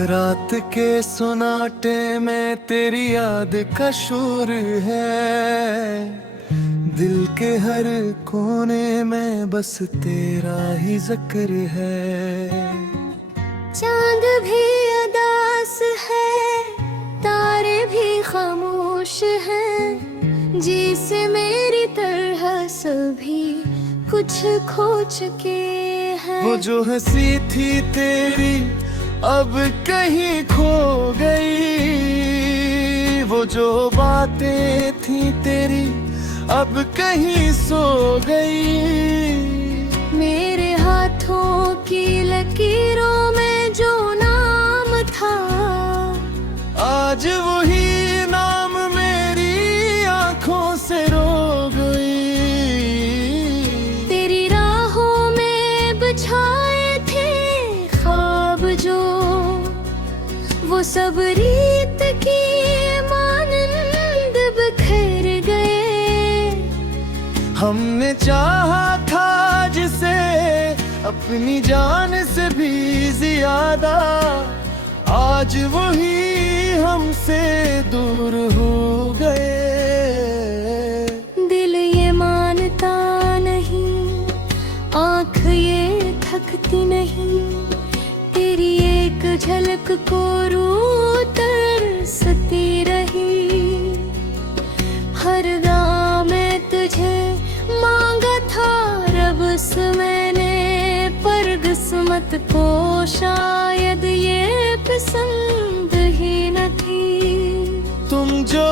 रात के सोनाटे में तेरी याद का शोर है। दिल के हर कोने में बस तेरा ही जिक्र है। चांद भी उदास है, तारे भी खामोश हैं, जिसे मेरी तरह सभी कुछ खो चुके हैं। वो जो हंसी थी तेरी अब कहीं खो गई, वो जो बातें थी तेरी अब कहीं सो गई। मेरे हाथों की लकीरों में जो नाम था, आज वही नाम मेरी आंखों से रो गई। तेरी राहों में बिछाए थे ख्वाब जो, वो सब रीत की मानंद बिखर गए। हमने चाहा था जिसे अपनी जान से भी ज्यादा, आज वही हमसे दूर हो गए। दिल ये मानता नहीं, आँख ये थकती नहीं, तेरी एक झलक को रूह तरसती रही। हर गाँव में तुझे मांगा था रब से मैंने, पर किस्मत को शायद ये पसंद ही न थी। तुम जो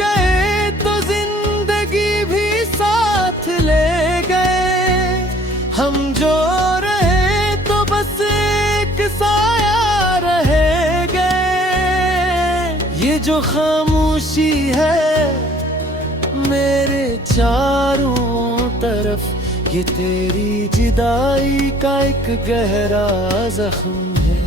गए तो जिंदगी भी साथ ले गए, हम जो रहे तो बस एक साया रह गए। ये जो खामोशी है मेरे चारों तरफ, ये तेरी जुदाई का एक गहरा जख्म है।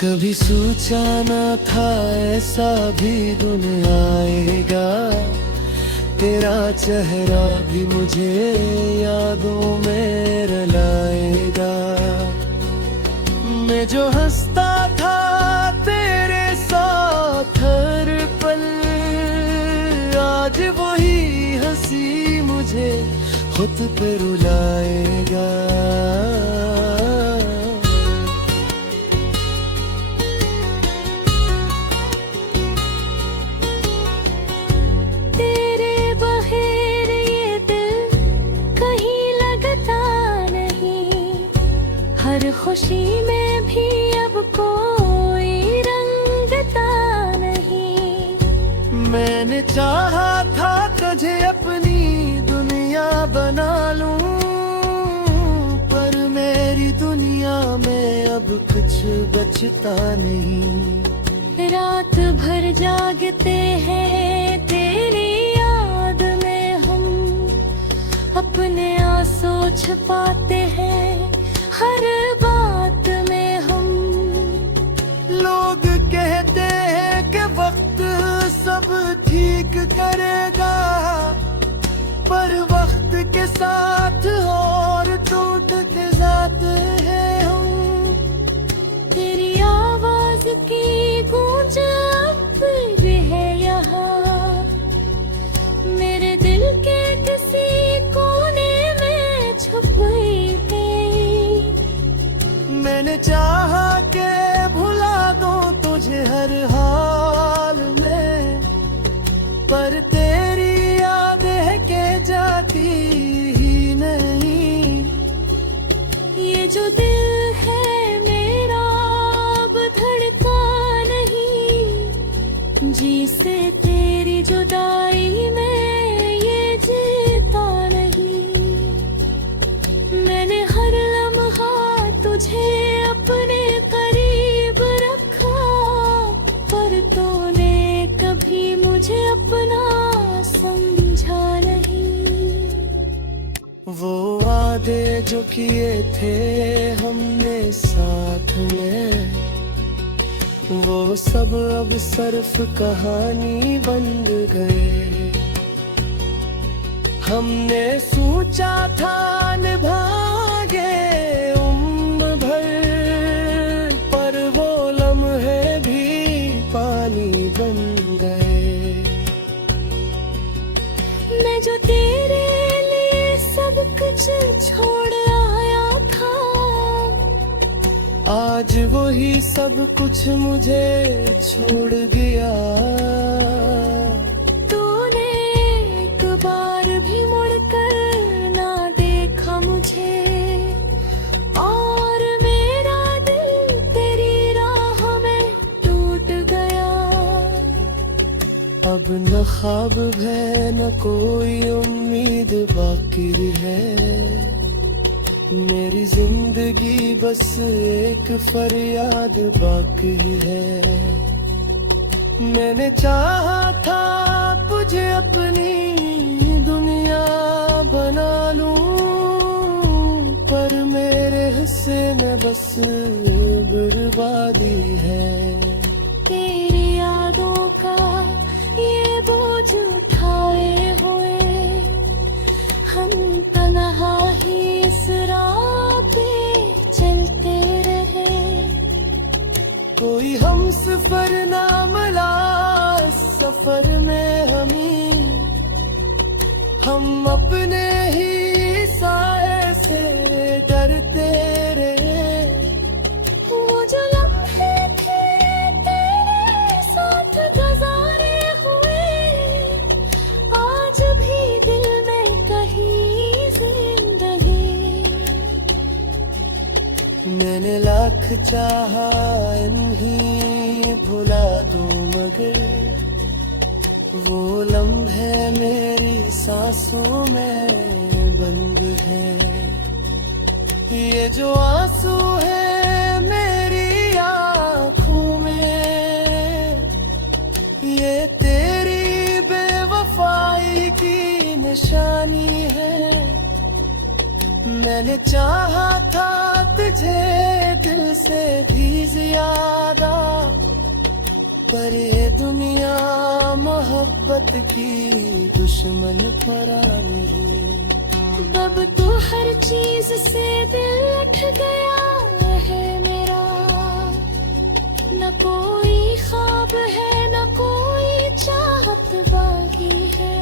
कभी सोचा न था ऐसा भी दिन आएगा, तेरा चेहरा भी मुझे यादों में रुलाएगा। मैं जो हंसता था तेरे साथ हर पल, आज वही हंसी मुझे खुद पे रुलाएगा। तेरे बगैर ये दिल कहीं लगता नहीं, हर खुशी में भी अब कोई रंगता नहीं। मैंने चाहा था तुझे अपनी दुनिया बना लूं, पर मेरी दुनिया में अब कुछ बचता नहीं। रात भर जागते हैं तेरी याद में हम, अपने आंसू छुपाते हैं हर बात में हम। लोग कहते हैं कि वक्त सब ठीक करेगा, पर वक्त के साथ और टूटते जाते हैं हम। तेरी आवाज की गूंज अब भी है यहाँ, मेरे दिल के किसी कोने में छुप गई। मैंने चाहा के भुला दूं तुझे हर हाल में, पर तेरी याद है के जाती ही नहीं। ये जो दिल है मेरा अब धड़का नहीं, जिसे तेरी जुदाई में ये जीता नहीं। मैंने हर लम्हा तुझे अपने करीब रखा, पर तूने कभी मुझे अपना समझा नहीं। वो वादे जो किए थे हमने साथ में, वो सब अब सिर्फ कहानी बन गए। हमने सोचा था निभाएंगे उम्र भर, मुझे छोड़ आया था, आज वही सब कुछ मुझे छोड़ गया। तूने एक बार भी मुड़कर ना देखा मुझे, और मेरा दिल तेरी राह में टूट गया। अब न ख्वाब है न कोई उम्मीद बाकी है, मेरी जिंदगी बस एक फरियाद बाकी है। मैंने चाहा था तुझे अपनी दुनिया बना लूं, पर मेरे हिस्से में बस बर्बादी है। तेरी यादों का ये बोझ उठाए हुए हम तन्हा ही इस राह पे चलते रहे। कोई हम सफर ना मिला इस सफर में हम अपने ही साए से डरते रहे। वो जो लम्हे थे तेरे साथ गुजारे हुए, आज भी दिल में कहीं जिंदगी। मैंने लाख चाहा इन्हीं भुला दूं, मगर वो लम्हे मेरी सांसों में बंद है। ये जो आंसू है मेरी आँखों में, ये तेरी बेवफाई की निशानी है। मैंने चाहा था तुझे दिल से भी ज्यादा, पर ये दुनिया मोहब्बत की दुश्मन परानी है। अब तो हर चीज से दिल उठ गया है मेरा, न कोई ख्वाब है न कोई चाहत बाकी है।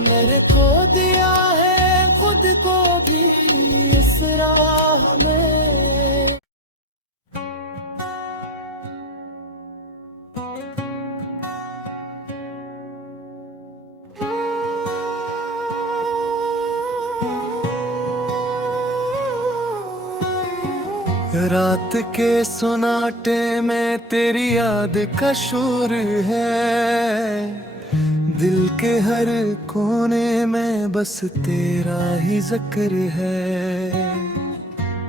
मेरे को दिया है खुद को भी इस राह में। रात के सुनाटे में तेरी याद का शोर है, दिल के हर कोने में बस तेरा ही जिक्र है।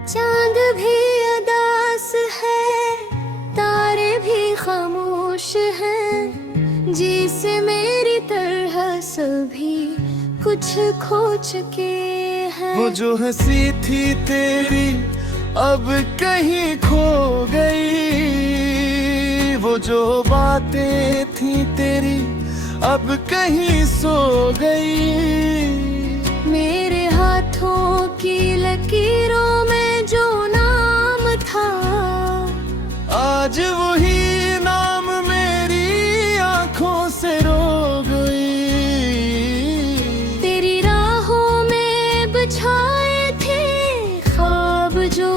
चांद भी उदास है, तारे भी खामोश हैं, जिसे मेरी तरह सभी कुछ खो चुके हैं। वो जो हंसी थी तेरी अब कहीं खो गई, वो जो बातें थी तेरी अब कहीं सो गई। मेरे हाथों की लकीरों में जो नाम था, आज वही नाम मेरी आंखों से रो गई। तेरी राहों में बिछाए थे ख्वाब जो,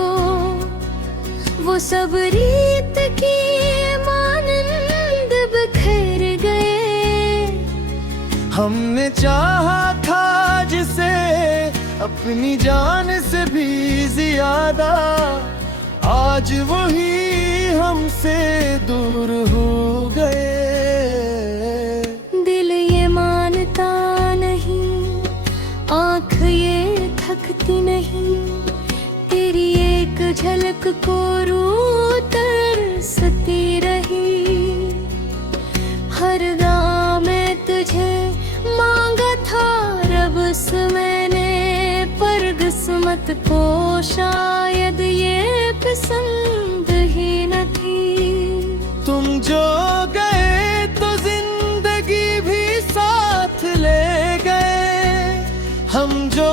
वो सब रीत की मानंद बिखर गए। हमने चाहा था जिसे अपनी जान से भी ज्यादा, आज वही हमसे दूर हो गए। दिल ये मानता नहीं, आँख ये थकती नहीं, तेरी एक झलक को रूह तरसती रही। हर गाँव में तुझे मांगा था रब से मैंने, पर किस्मत को शायद ये पसंद ही न थी। तुम जो गए तो जिंदगी भी साथ ले गए, हम जो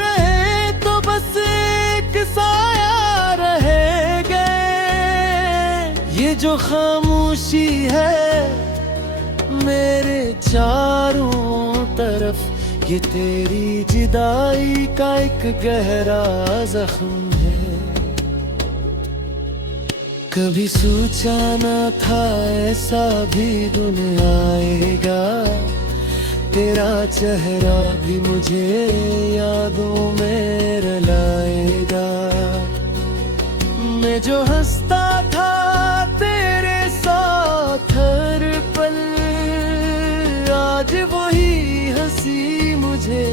रहे तो बस एक साया रह गए। ये जो खामोशी है मेरे चारों तरफ, ये तेरी जुदाई का एक गहरा जख्म है। कभी सोचा न था ऐसा भी दिन आएगा, तेरा चेहरा भी मुझे यादों में रुलाएगा। मैं जो हंसता था तेरे साथ हर पल, आज वही हंसी मुझे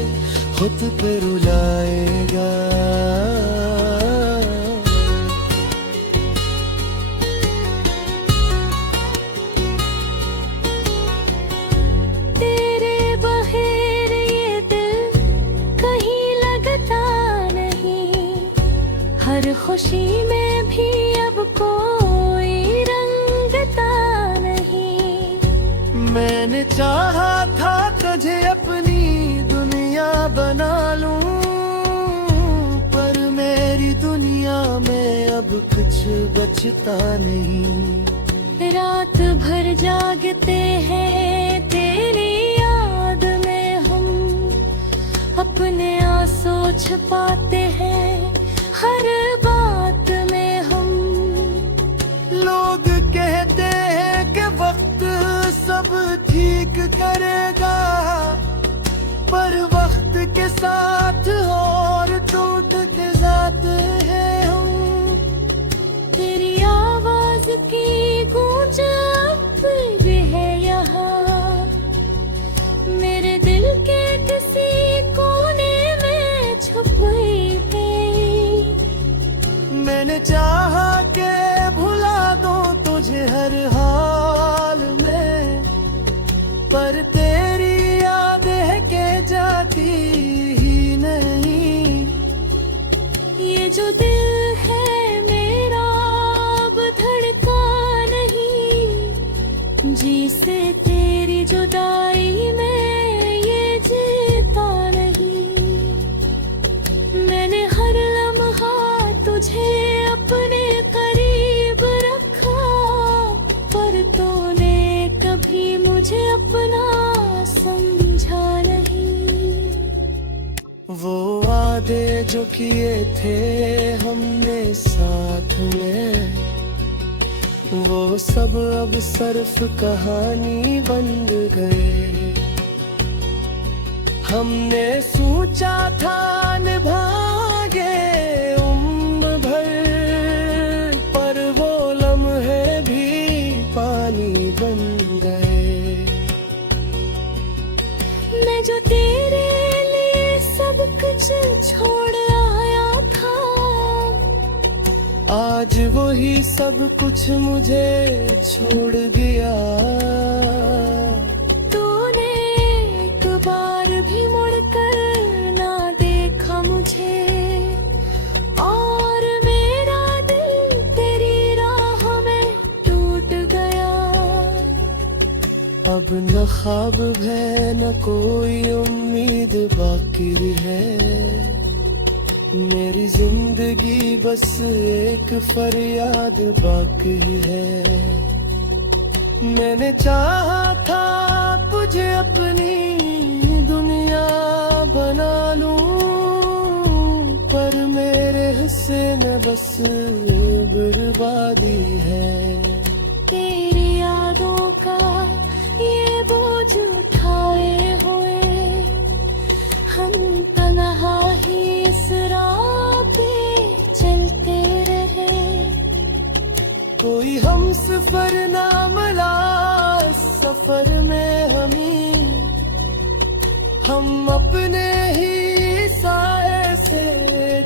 खुद पे रुलाएगा। तेरे बगैर ये दिल कहीं लगता नहीं, हर खुशी में भी अब कोई रंगता नहीं। मैंने चाहा था तुझे अपनी दुनिया बना लूं, पर मेरी दुनिया में अब कुछ बचता नहीं। रात भर जागते हैं तेरी याद में हम, अपने आंसू छुपाते हैं हर बात में हम। लोग कहते हैं कि वक्त सब ठीक करेगा, पर वक्त के साथ और टूटते जाते हैं हम। तेरी आवाज की गूंज अब भी है यहाँ, मेरे दिल के किसी कोने में छुपी गई। मैंने चाहा के भुला दो तुझे हर हाल में, पर तेरी याद है के जाती ही नहीं। ये जो दिल है मेरा अब धड़का नहीं, जी से तेरी जुदाई में ये जीता नहीं। मैंने हर लम्हा तुझे अपने करीब रखा, पर तूने कभी मुझे अपना समझा नहीं। वो वादे जो किए थे हमने साथ में, वो सब अब सिर्फ कहानी बन गए। हमने सोचा था निभाएंगे उम्र भर, पर वो लम्हे भी पानी बन गए। मैं जो तेरे लिए सब कुछ छोड़ आया था, आज वही सब कुछ मुझे छोड़ गया। तूने एक बार भी मुड़कर ना देखा मुझे, और मेरा दिल तेरी राह में टूट गया। अब न ख्वाब है न कोई उम्मीद बाकी है, मेरी जिंदगी बस एक फरियाद बाकी है। मैंने चाहा था तुझे अपनी दुनिया बना लूं, पर मेरे हिस्से में बस बर्बादी है। तेरी यादों का ये बोझ उठाए हुए हम तन्हा ही इस राह पे चलते रहे। कोई हम सफर ना मिला इस सफर में हम अपने ही साए से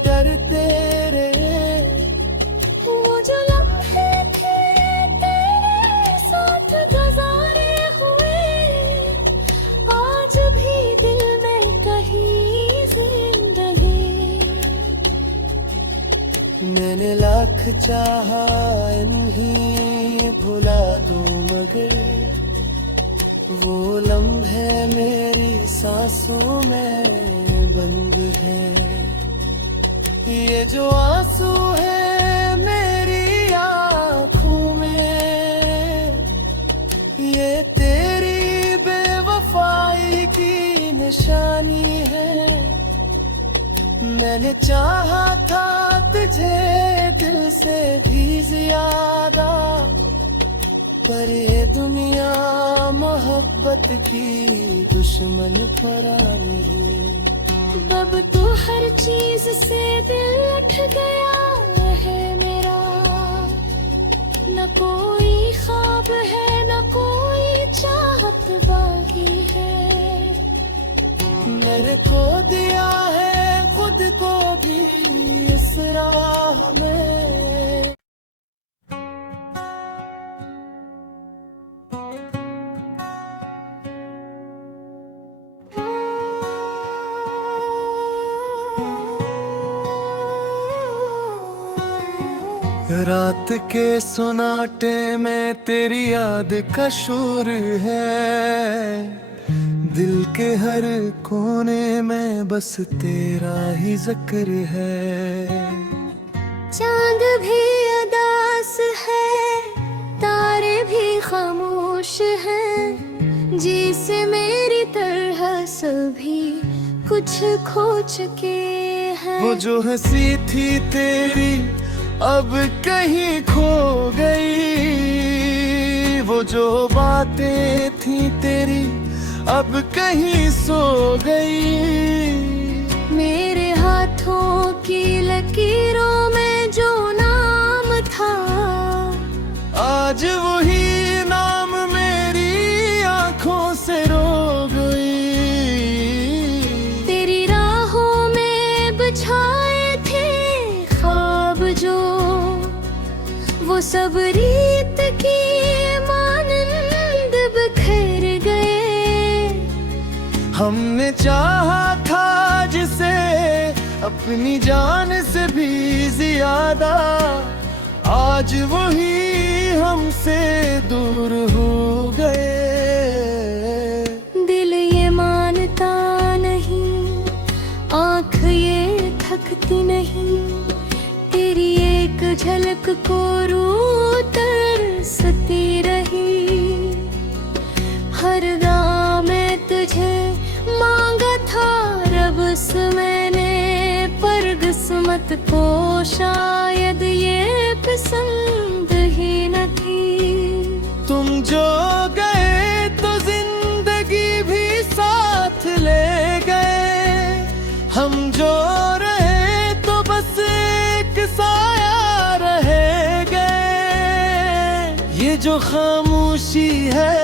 डरते रहे। वो जो लम्हे थे तेरे साथ गुजारे हुए, आज भी दिल में कहीं जिंदगी। मैंने लाख चाहा इन्हीं भुला दूं, मगर वो लम्हे मेरी सांसों में बंद है। ये जो आंसू है मेरी आँखों में, ये तेरी बेवफाई की निशानी भी ज्यादा, पर ये दुनिया मोहब्बत की दुश्मन परानी है। अब तो हर चीज से दिल उठ गया है मेरा, न कोई ख्वाब है न कोई चाहत बाकी है। मेरे को दिया है खुद को भी इस राह में। रात के सुनाटे में तेरी याद का शोर है, दिल के हर कोने में बस तेरा ही जिक्र है। चांद भी उदास है, तारे भी खामोश हैं, जिसे मेरी तरह सभी कुछ खो चुके हैं। वो जो हंसी थी तेरी अब कहीं खो गई, वो जो बातें थी तेरी अब कहीं सो गई। मेरे हाथों की लकीरों में जो नाम था, आज वही नाम मेरी आंखों से रो गई। तेरी राहों में बिछाए थे ख्वाब जो, वो सब रीत की मानंद बिखर गए। हमने चाहा था जिसे अपनी जान से भी ज्यादा, आज वही हमसे दूर हो गए। दिल ये मानता नहीं, आँख ये थकती नहीं, तेरी एक झलक को रूह तरसती रही। हर गाँव में तुझे मांगा था रब से मैंने, पर किस्मत को शायद ये पसंद ही न थी। तुम जो गए तो जिंदगी भी साथ ले गए, हम जो रहे तो बस एक साया रह गए। ये जो खामोशी है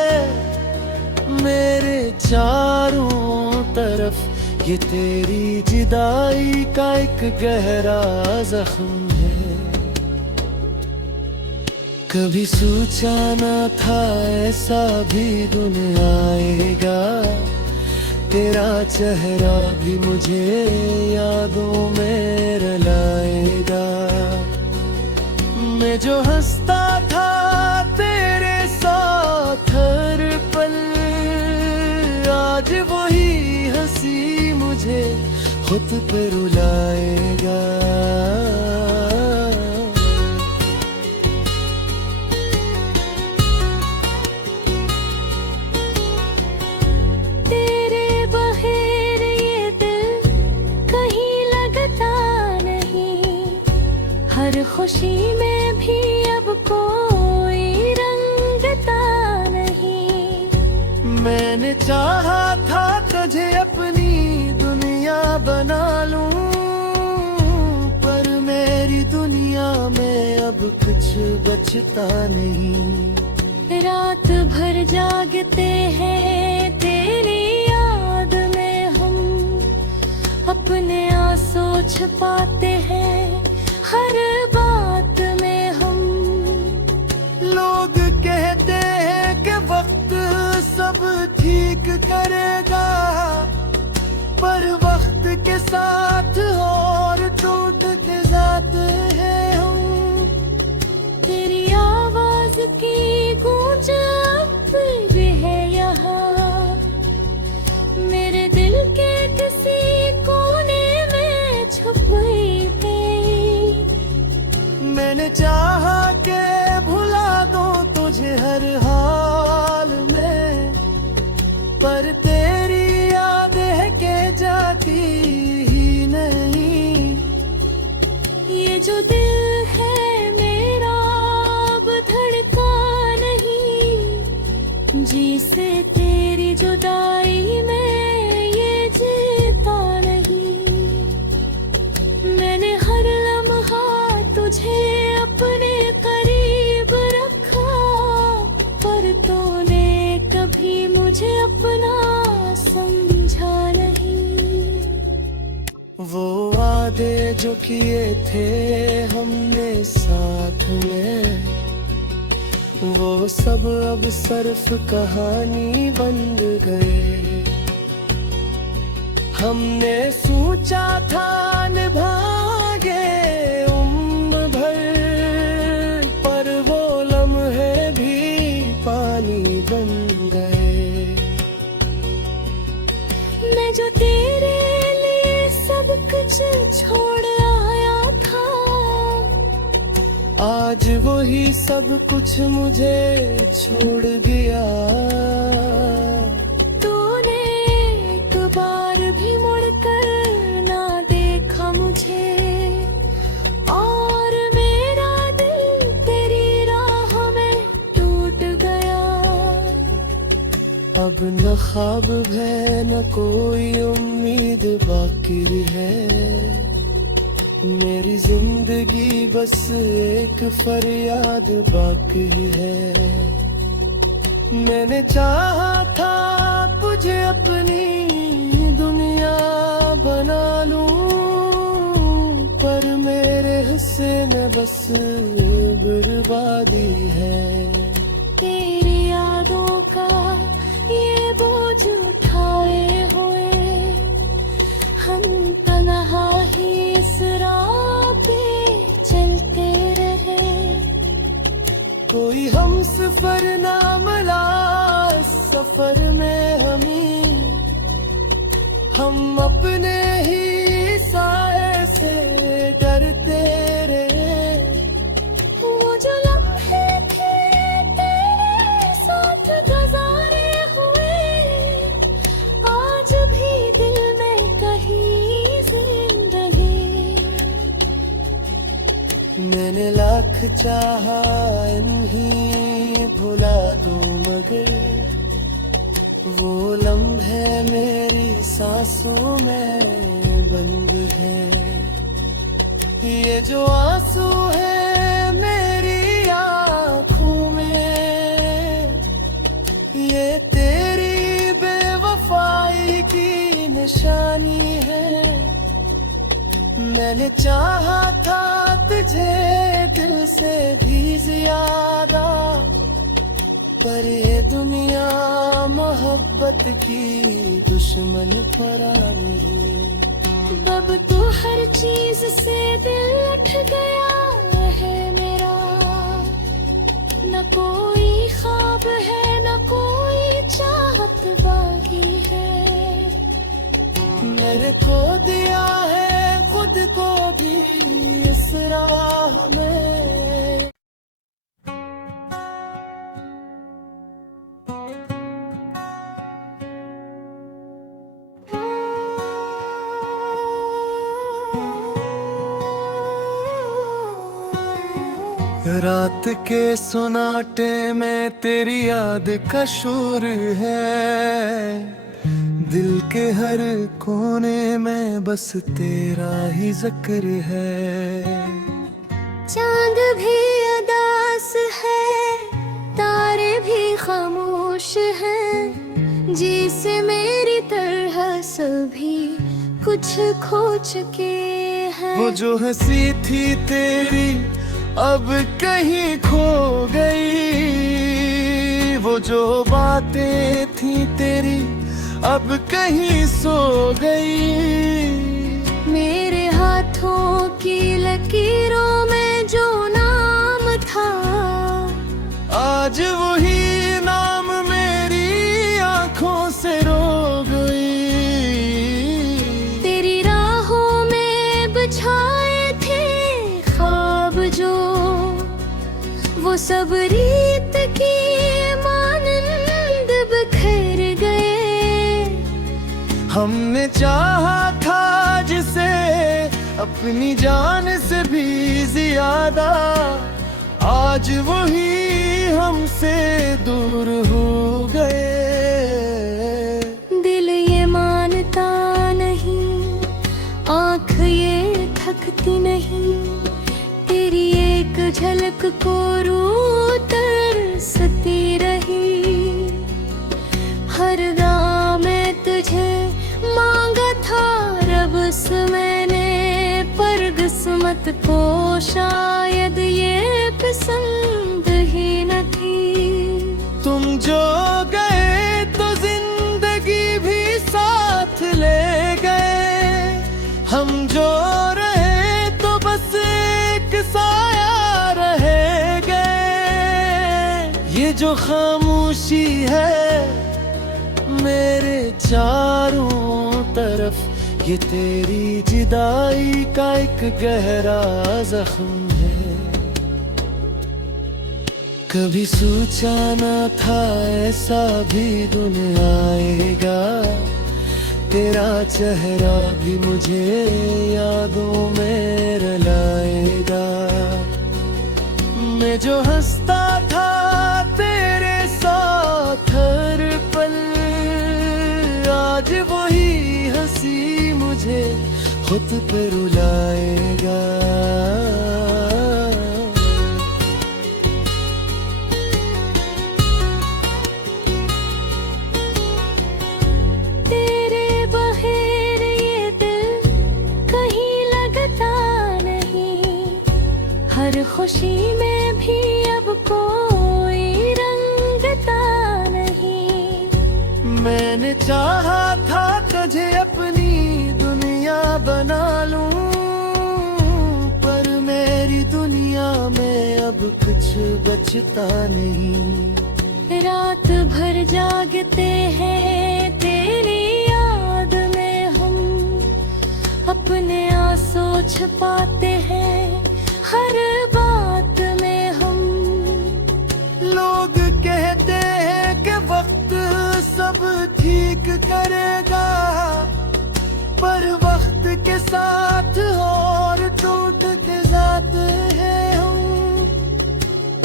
मेरे चारों तरफ, ये तेरी जुदाई का एक गहरा जख्म है। कभी सोचा न था ऐसा भी दिन आएगा, तेरा चेहरा भी मुझे यादों में रुलाएगा। मैं जो हंसता था तेरे साथ हर पल, आज वही हंसी मुझे खुद पे रुलाएगा। तेरे बगैर ये दिल कहीं लगता नहीं, हर खुशी में भी अब कोई रंगता नहीं। मैंने चाहा था तुझे अपनी दुनिया बना लूं, पर मेरी दुनिया में अब कुछ बचता नहीं। रात भर जागते हैं तेरी याद में हम, अपने आंसू छुपाते हैं हर बात में हम। लोग कहते हैं कि वक्त सब ठीक करेगा, पर वक्त के साथ और टूटते जाते हैं हम। तेरी आवाज की गूंज अब भी है यहाँ, मेरे दिल के किसी कोने में छुपी थी। मैंने चाहा के भुला दो तुझे हर हाल में, पर तेरी याद है के जाती ही नहीं। ये जो दिल है मेरा वादे जो किए थे हमने साथ में, वो सब अब सिर्फ कहानी बन गए। हमने सोचा था निभाएंगे उम्र भर, पर वो लम्हे भी पानी बन गए। मैं जो तेरे लिए सब कुछ छोड़ आया था, आज वही सब कुछ मुझे छोड़ गया। तूने एक बार भी मुड़कर ना देखा मुझे, और मेरा दिल तेरी राह में टूट गया। अब न ख्वाब है न कोई उम्मीद बाकी है, मेरी जिंदगी बस एक फरियाद बाकी है। मैंने चाहा था तुझे अपनी दुनिया बना लूं, पर मेरे हिस्से में बस बर्बादी है। तेरी यादों का ये बोझ उठाए हुए हम तन्हा ही इस राह पे चलते रहे। कोई हम सफर ना मिला इस सफर में हम अपने ही साए से डरते रहे। वो जो लम्हे थे तेरे साथ गुजारे हुए, आज भी दिल में कहीं जिंदगी। मैंने लाख चाहा इन्हीं भुला दूं, मगर वो लम्हे मेरी सांसों में बंद है। ये जो आंसू है मेरी आँखों में, ये तेरी बेवफाई की निशानी है। मैंने चाहा था तुझे दिल से भी ज्यादा, पर ये दुनिया मोहब्बत की दुश्मन परानी है। अब तो हर चीज से दिल उठ गया है मेरा, न कोई ख्वाब है न कोई चाहत बाकी है। मेरे को दिया है खुद को भी इस राह में। रात के सुनाटे में तेरी याद का शोर है, दिल के हर कोने में बस तेरा ही जिक्र है। चांद भी उदास है, तारे भी खामोश हैं, जिसे मेरी तरह सभी कुछ खो चुके हैं। वो जो हंसी थी तेरी अब कहीं खो गई, वो जो बातें थी तेरी अब कहीं सो गई। मेरे हाथों की लकीरों में जो नाम था, आज वही नाम मेरी आंखों से रो गई। तेरी राहों में बिछाए थे ख्वाब जो, वो सब रीत की मानंद बिखर गए। हमने चाहा था जिसे अपनी जान से भी ज्यादा, आज वही हमसे दूर हो गए। दिल ये मानता नहीं, आँख ये थकती नहीं, तेरी एक झलक को रूह तरसती रही। हर गाँव में तुझे मांगा था रब से मैंने, को शायद ये पसंद ही न थी। तुम जो गए तो जिंदगी भी साथ ले गए, हम जो रहे तो बस एक साया रह गए। ये जो खामोशी है मेरे चारों तरफ, ये तेरी जुदाई का एक गहरा जख्म है। कभी सोचा न था ऐसा भी दिन आएगा, तेरा चेहरा भी मुझे यादों में रुलाएगा। मैं जो हंसता था तेरे साथ हर पल, आज वही हंसी मुझे खुद पे रुलाएगा। तेरे बगैर ये दिल कहीं लगता नहीं, हर खुशी में भी अब कोई रंगता नहीं। मैंने चाहा था तुझे अपनी दुनिया बना लूं, पर मेरी दुनिया में अब कुछ बचता नहीं। रात भर जागते हैं तेरी याद में हम, अपने आंसू छुपाते हैं हर बात में हम। लोग कहते हैं कि वक्त सब ठीक करेगा, पर वक्त के साथ और टूटते जाते हैं हम।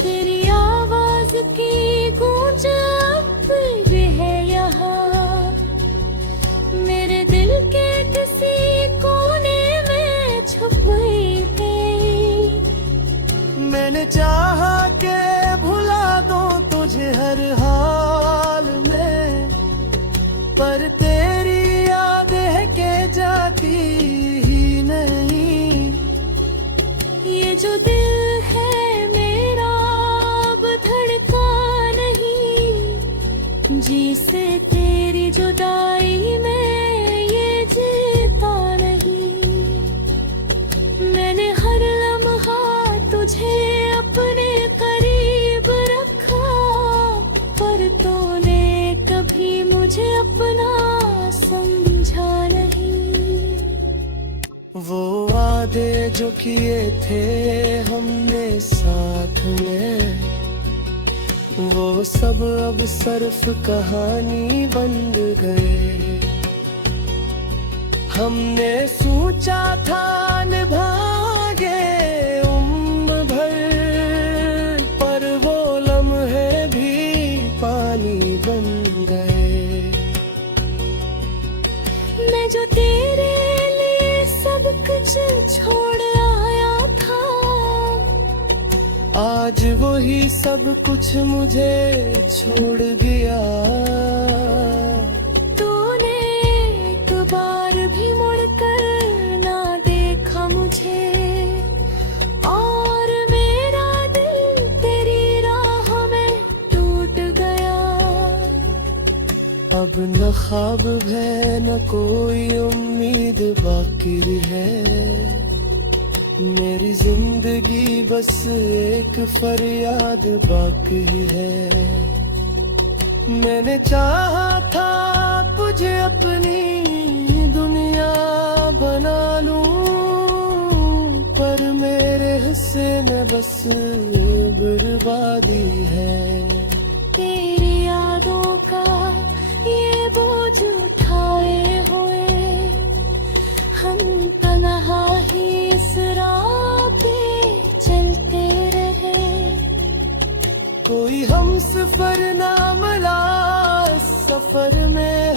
तेरी आवाज की गूंज अब भी है यहाँ, मेरे दिल के किसी कोने में छुपी थी। मैंने चाहा के भुला दो तुझे हर हाल में, पर तेरी याद है के जाती ही नहीं। ये जो दिल है मेरा अब धड़का नहीं, जी से तेरी जुदाई में ये जीता नहीं। मैंने हर लम्हा तुझे अपने करीब रखा, पर तूने कभी मुझे अपना समझा नहीं। वो वादे जो किए थे हमने साथ में, वो सब अब सिर्फ कहानी बन गए। हमने सोचा था निभाएंगे उम्र भर, पर वो लम्हे भी पानी बन गए। मैं जो तेरे लिए सब कुछ छोड़ आया था, आज वही सब कुछ मुझे छोड़ गया। तूने एक बार भी मुड़कर ना देखा मुझे, और मेरा दिल तेरी राह में टूट गया। अब न ख्वाब है न कोई उम्मीद बाकी है, मेरी जिंदगी बस एक फरियाद बाकी है। मैंने चाहा था तुझे अपनी दुनिया बना लूं, पर मेरे हिस्से में बस बर्बादी है। तेरी यादों का ये बोझ उठाए हुए हम तन्हा ही इस राह पे चलते रहे। कोई हम सफर ना मिला, सफर में